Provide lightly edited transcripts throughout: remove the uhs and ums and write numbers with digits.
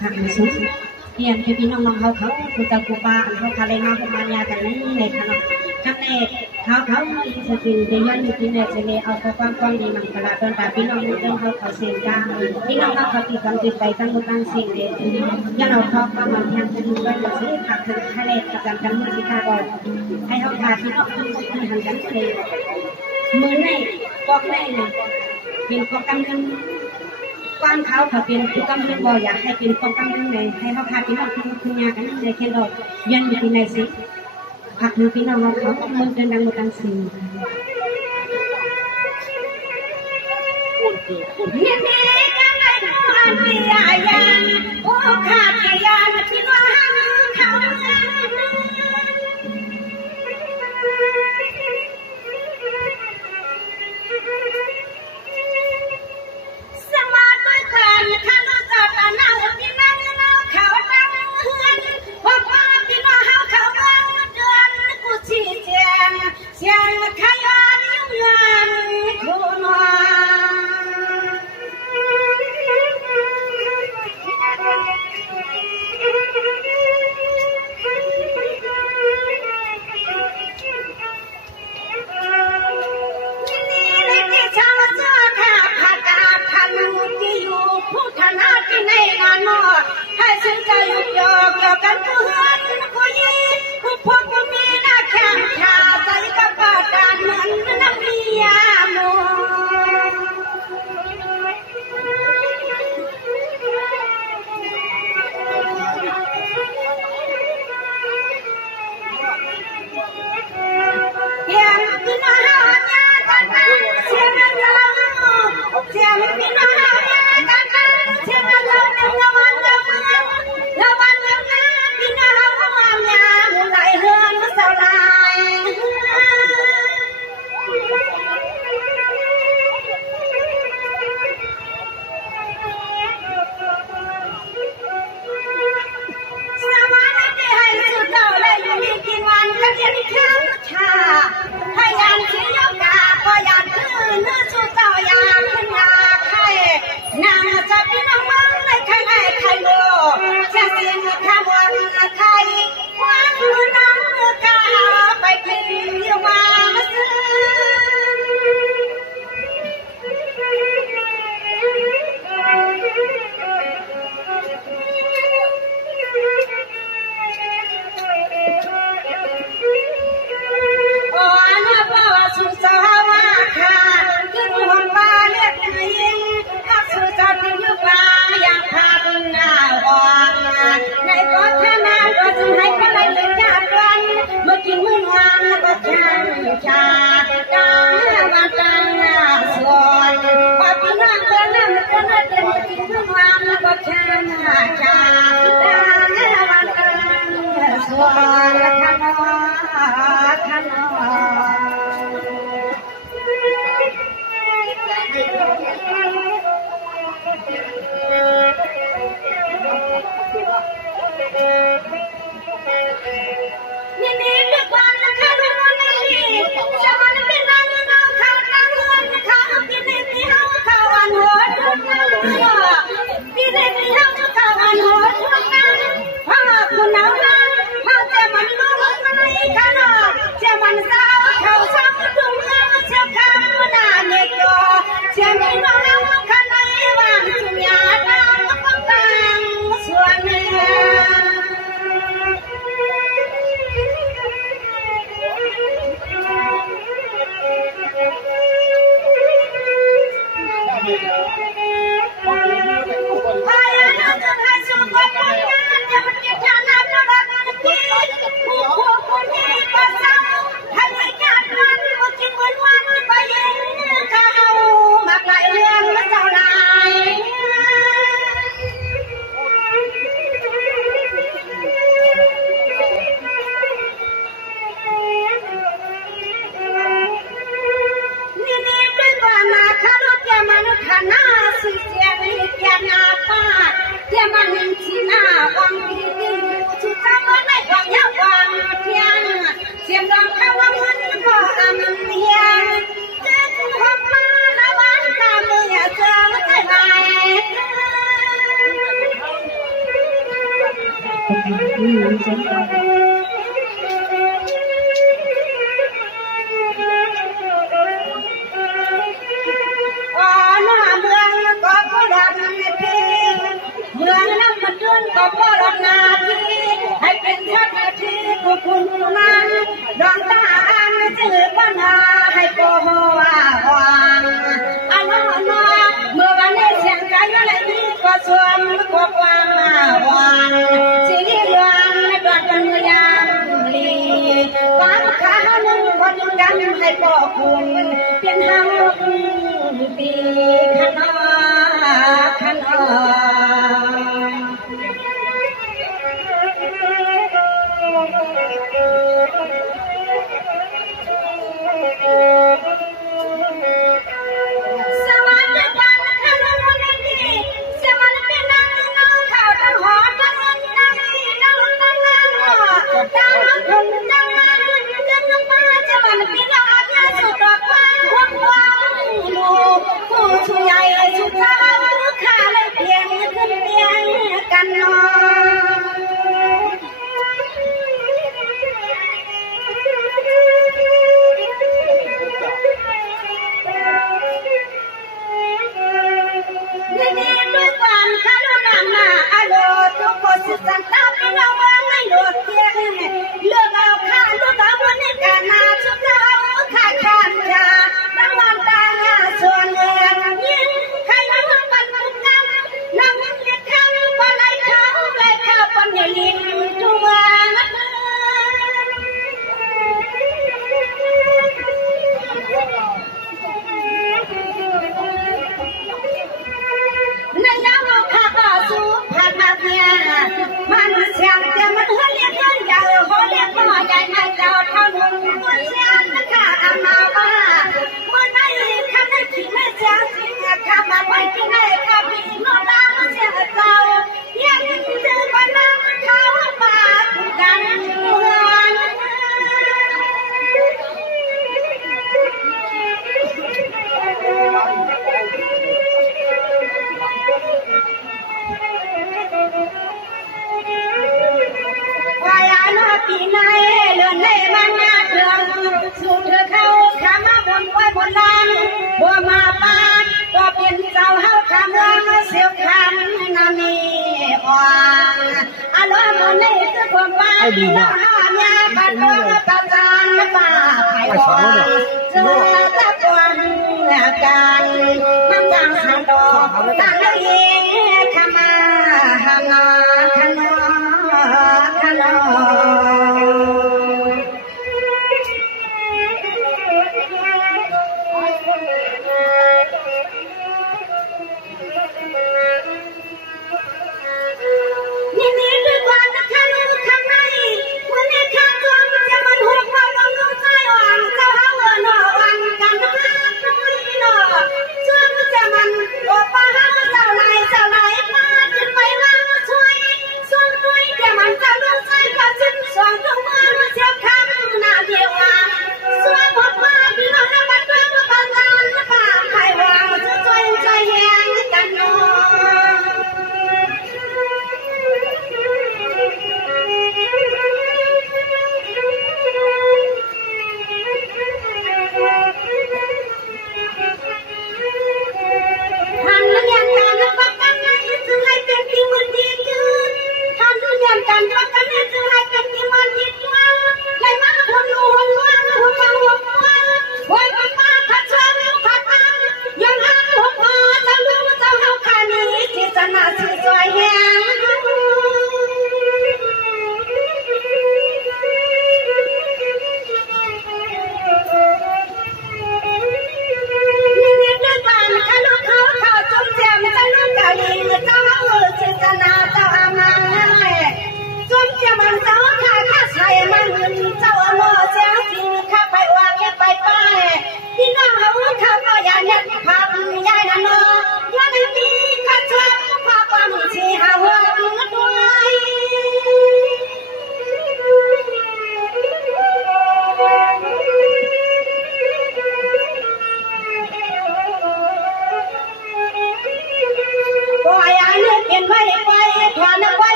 ค่ะในสุดเรียนพี่น้องๆเขาคุตะกุปาเขาทะเลมาพมายากันในขนมข้างในเขาสกินเดียนกินเนี่ยจะเลยเอาความดีมันกระตุ้นแต่พี่น้องเรื่องเขาเสียงกันพี่น้องเขาติดความติดใจตั้งมุตั้งสิ่งเดียวยันเราเขาประมาณยังจะดูไว้จะซื้อผักทะเลกับกันมือที่ตาบอดให้เขาทาที่น้องที่หันกันเลยมือในกอกในเป็นกอกกำลังกว้างเขาเป็นผู้กำลังบ่อยากให้เป็นกองกำลังเลยให้เขาพาพี่น้องคุณยากันในเขตดอกยันอยู่ที่ไหนสิผักมือพี่น้องเขาต้องมือเดินดังมือดังสิ่งเนี่ยแม่ยังไงผู้เดียยังผู้ขาดยังที่น้องเขาเสียงขยันเงินคุณ นี่มันเสียงว่าหน้าเมืองก็ผู้ดันทีเมืองน้ำมันเดือนก็ผู้ดันนาทีให้เป็นชัดทีผู้คุณนั้นดวงตาอันจืดปัญหาให้โกโหว่าหวังอันนั้นเมื่อวันนี้เสียงกันอะไรนี้ก็สวมก็ความมาหวังสิ่งที่หวังในบ้านกันเมืองยามลีฟังข้าหนึ่งคนกันให้พ่อคุณเป็นห้างปีขนาขนาสวัสดีวันข้าหนุ่มคนนี้สวัสดีนางน้องข้าวตั้งหอตั้งนางตั้งตั้งนางหอตั้งคนตั้งนางตั้งน้ำมาจะมันเป็นอาญาสุดดอกฟ้าควงควงลูกผู้ช่วยสุดท้ายข้าเลยเพียงขึ้นเพียงกันนอนนี่ด้วยความคารพมาอโลทุกคนสุดสันตาเป็นเราว่าไม่โดดเที่ยงเลือกเอาข้าลูกเอาวันนี้การนาสุดท้ายข้าข้ามยาตั้งวันตาส่วนเงินยิ่งใครรู้ปันทุกคำนั่งเรียกคำปลายเขาปลายเขาปันยลินทุกวันในน้ำข้าก็สู้ผ่านมาเพียมันเสียงจะมันเฮียเกินยาวหัวเรียกพ่อใหญ่ในเจ้าเท่านุ่มกุญเชียนข้าอามาว่าเมื่อไหร่ข้าได้ถึงไม่เสียสิ่งข้ามาไว้ที่ไหนข้าพี่น้องรักเสียเจ้ายังจะมานั่งเขามากันเมืองวายานาปีนายเลื่อนในมันนาเถื่อนสู่เธอเขาขามาบนไว้บนลานบัวมาปานก็เป็นเจ้าเฮาขาเมืองเสียวคันนามีอ่อนอารมณ์นี้คือความปานน้ำหาญาปันดวงกระจานป่าไผ่บอนเจอตะกวนกันน้ำจางสันดอกตาเลี้ยขมาหานาขนาขนานี่ด้วยความข้าลูกข้างในเมื่อ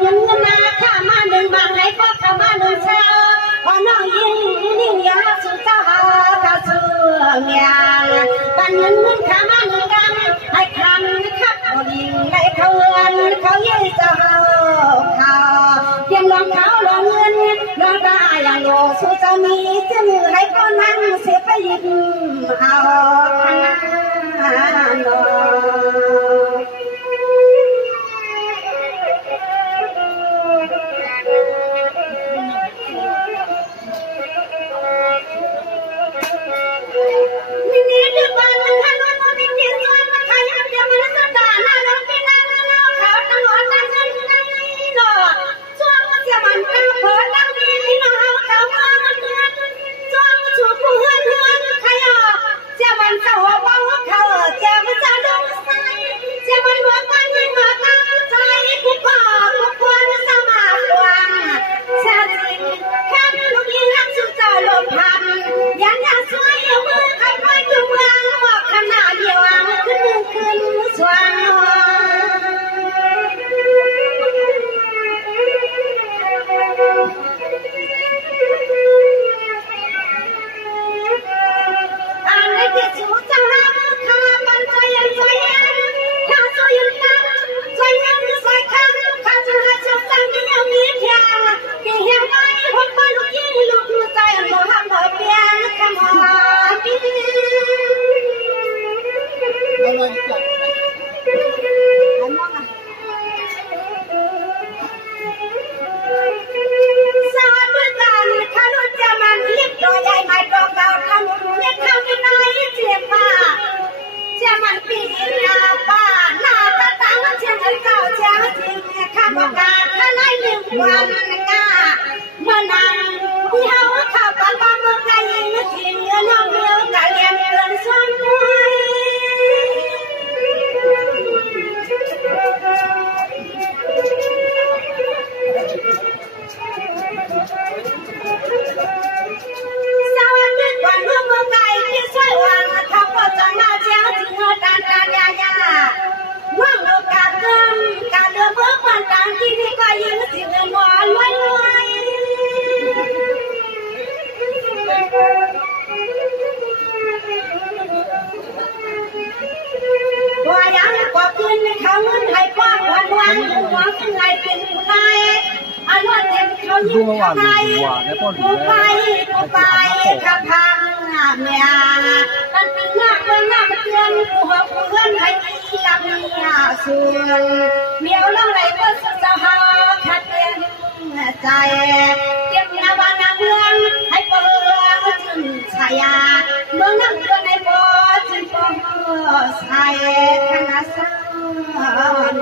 เงินนาข้ามาหนึ่งบางไหนก็ข้ามาหนึ่งเช้าพอน้องยิ่งนิ่งยาสุดเจ้าข้าเสื่อมอย่างปันเงินข้ามาหนึ่งกันให้คำขับเอาดิ่งในเขาเงินเขาเยี่ยเจ้าเขาเพียงลองเขาลองเงินลองได้อย่างโลสุดจะมีจะมือให้ก็นั่งเสียไปยิ้มเอาดูเมื่อวานดูว่าในต้นหูแล้วไปขับทางเมียมันเป็นหน้าเพื่อนหน้ามันเตือนผู้หัวผู้เพื่อนให้ที่ลำเมียส่วนเมียวเล่าไรก็สุดจะหาขัดเย็นใจเก็บนาบานาเมืองให้เปิดถึงชายาเมืองน้ำเพื่อนให้ปอถึงปอใส่ขนาดสาน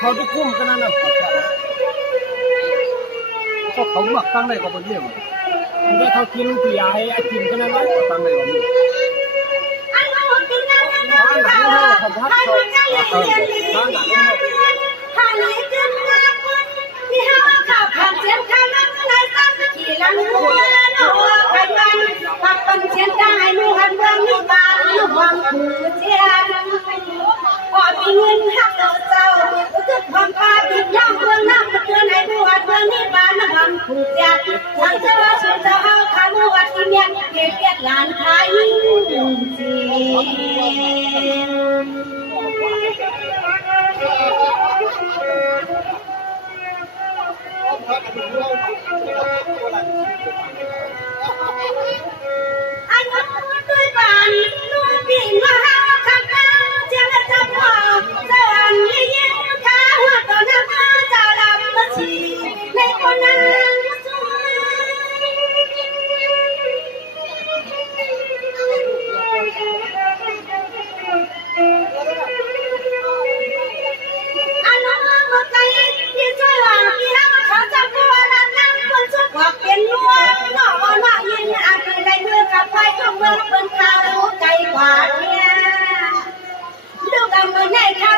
เขาทุกคุ้มกันนั่นน่ะก็เขาหมักตั้งได้ก็เป็นเรื่องมันได้เขากินปีไอ้กินกันนั่นแหละตั้งได้แบบนี้เงินหักเราเจ้าทุกความปาติดย่างเมืองน้ำเตือนในบวชเมืองนี้บ้านน้ำผูกจัดทางเจ้าสุดเจ้าขาบวชที่เนี่ยเกียรติหลานขาย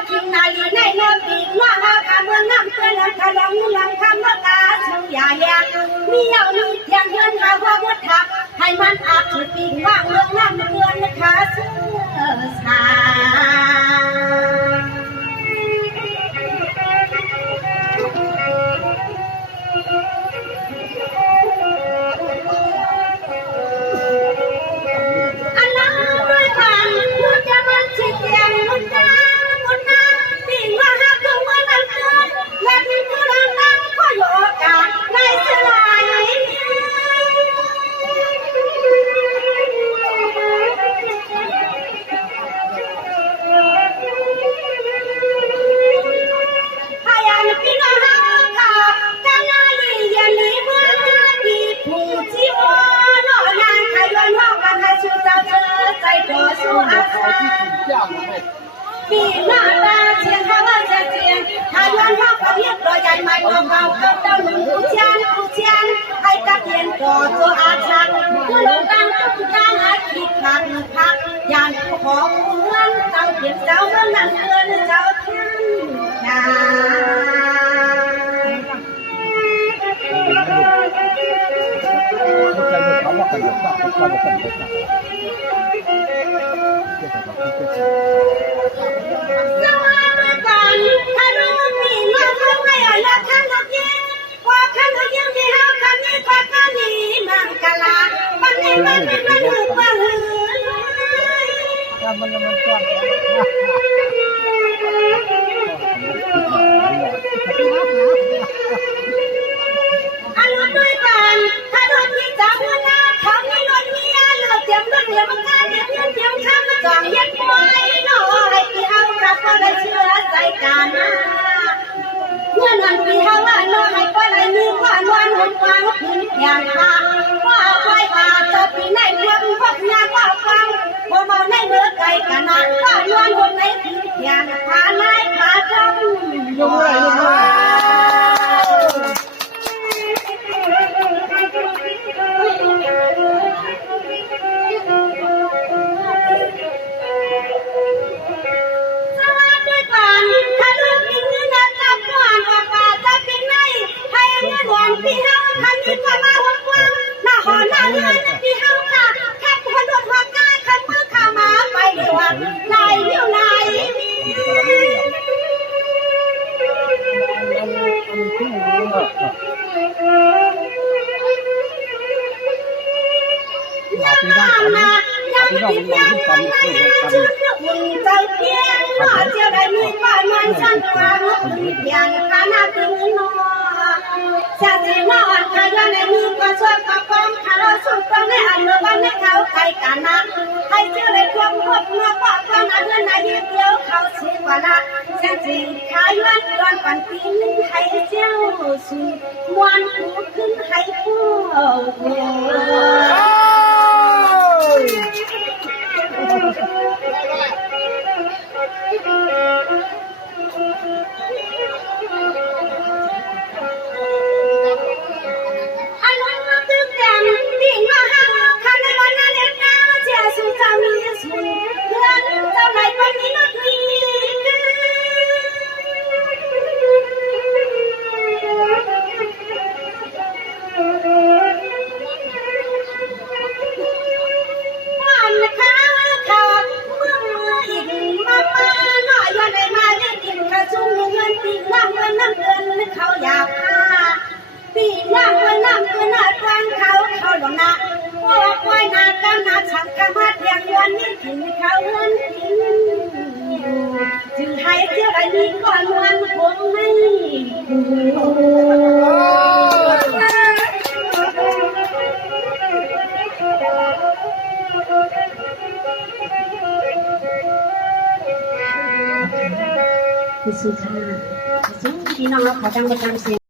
ทิ้งนาลีในเนื้อปีกว่าคำเมืองน้ำเตือนหลังคาลองหลังคำว่าตาชูยาแยงมีเอามีเพียงเงินหาว่าวัดทักให้มันอักถือปีกว่างเมืองน้ำเตือนนะคะเสื้อสาปีหน้าตาเชียงข้าวเชียงเชียงหาย้อนข้าวกับเรียบร้อยใหญ่ไม่เอาเขาเจ้าหนุ่มผู้เชียนให้ตะเกียนก่อตัวอาชักคือลงตั้งตั้งอาคิดขาดพักยานของเมืองเจ้าเพียงเจ้าเมืองนั้นเกินเจ้าทั้งยาเขาว่ากันหมดว่าเขาว่ากันหมดนะสวัสดีกันถ้ารู้มีเงินเท่าไหร่ละท่านก็ยิ่งพอท่านก็ยิ่งที่เราคันนี้ก็คันนี้มังกลาวันนี้มันเป็นวันหือวันหือมันจ้างอันนั้นด้วยกันถ้าโดนที่จับมันนะเขาไม่โดนเมียเลิกเตรียมรถเตรียมมันข้าเตรียมเงินเตรียมข้ามมาจ่องเย็ดไว้หน่อยที่เอากลับก็ได้เชื่อใจกันนะเมื่อนั้นที่เขาว่าน้อยก็ได้มีความวันหดความคืนอย่างค่ะว่าไว้ว่าจะปีไหนเรื่องพวกงานว่าฟังพอมาในเมื่อไกลกันนะว่าย้อนคนไหนคืนอย่างขาไล่ขาจมอยู่พี่เฮาคันนี้ก็มาหัวกว้างหน้าหอหน้าเรือนพี่เฮาค่ะแค่คนโดนหัวกายคันมือขามาไปดีกว่าไหนอยู่ไหนพี่น้องยังกันชื่อเจ้าเพียงหน้าเจ้าได้มีบ้านมันฉันกว่าลูกเพียงขาหน้าตึงนอชาตินอนขยันในมือก็ช่วยประคองขาเราสุดตรงในอันเมื่อวันในเขาใครกันนะให้เชื่อในความพบเมื่อปากความอันเมื่อในเดียวเขาเสียกว่าละชาติขาย้อนก่อนปันปีนให้เจ้าสุดมวนหูขึ้นให้ผู้เขาอยากพาปีน้ำวันน้ำคือหน้าทางเขาหลงนะว่าควายนากันนาฉันกำมัดอย่างวันนี้ถึงเขาเงินทิ้งจึงให้เจ้าไอ้นี่ก่อนวันคงไม่คือสุดท้ายพี่น้องเราขอจังประจำเสียง